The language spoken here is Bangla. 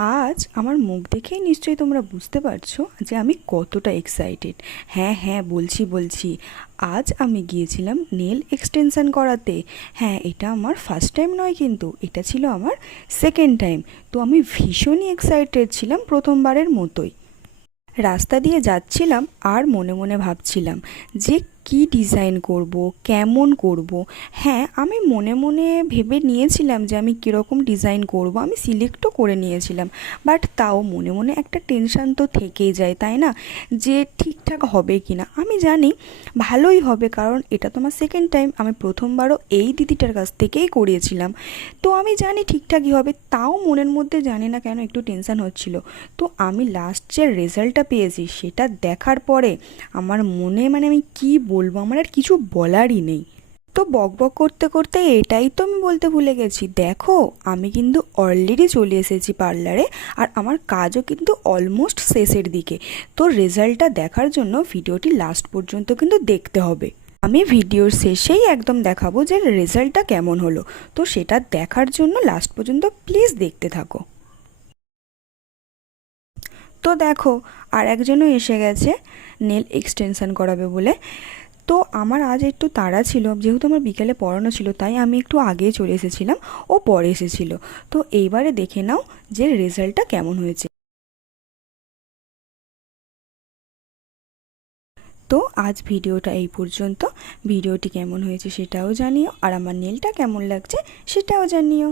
আজ আমার মুখ দেখেই নিশ্চয়ই তোমরা বুঝতে পারছো যে আমি কতটা এক্সাইটেড। হ্যাঁ বলছি। আজ আমি গিয়েছিলাম নেল এক্সটেনশন করাতে। হ্যাঁ, এটা আমার ফার্স্ট টাইম নয়, কিন্তু এটা ছিল আমার সেকেন্ড টাইম। তো আমি ভীষণই এক্সাইটেড ছিলাম, প্রথমবারের মতোই। রাস্তা দিয়ে যাচ্ছিলাম আর মনে মনে ভাবছিলাম যে কী ডিজাইন করব, কেমন করব। হ্যাঁ, আমি মনে মনে ভেবে নিয়েছিলাম যে আমি কীরকম ডিজাইন করব, আমি সিলেক্টও করে নিয়েছিলাম। বাট তাও মনে মনে একটা টেনশান তো থেকেই যায়, তাই না? যে ঠিকঠাক হবে কি না। আমি জানি ভালোই হবে, কারণ এটা তো আমার সেকেন্ড টাইম। আমি প্রথমবারও এই দিদিটার কাছ থেকেই করিয়েছিলাম, তো আমি জানি ঠিকঠাকই হবে। তাও মনের মধ্যে জানি না কেন একটু টেনশান হচ্ছিল। তো আমি লাস্ট যে রেজাল্টটা পেয়েছি সেটা দেখার পরে আমার মনে আমি কি বলবো, আমার আর কিছু বলারই নেই। তো বকবক করতে করতে এটাই তো আমি বলতে ভুলে গেছি, দেখো আমি কিন্তু অলরেডি চলে এসেছি পার্লারে, আর আমার কাজও কিন্তু অলমোস্ট শেষের দিকে। তো রেজাল্টটা দেখার জন্য ভিডিওটি লাস্ট পর্যন্ত কিন্তু দেখতে হবে। আমি ভিডিওর শেষেই একদম দেখাবো যে রেজাল্টটা কেমন হলো। তো সেটা দেখার জন্য লাস্ট পর্যন্ত প্লিজ দেখতে থাকো। তো দেখো, আর একজনও এসে গেছে নেল এক্সটেনশন করাবে বলে। তো আমার আজ একটু তাড়া ছিল, যেহেতু আমার বিকেলে পড়ানো ছিল, তাই আমি একটু আগেই চলে এসেছিলাম, ও পরে এসেছিল। তো এইবারে দেখে নাও যে রেজাল্টটা কেমন হয়েছে। তো আজ ভিডিওটা এই পর্যন্ত। ভিডিওটি কেমন হয়েছে সেটাও জানিও, আর আমার নেলটা কেমন লাগছে সেটাও জানিও।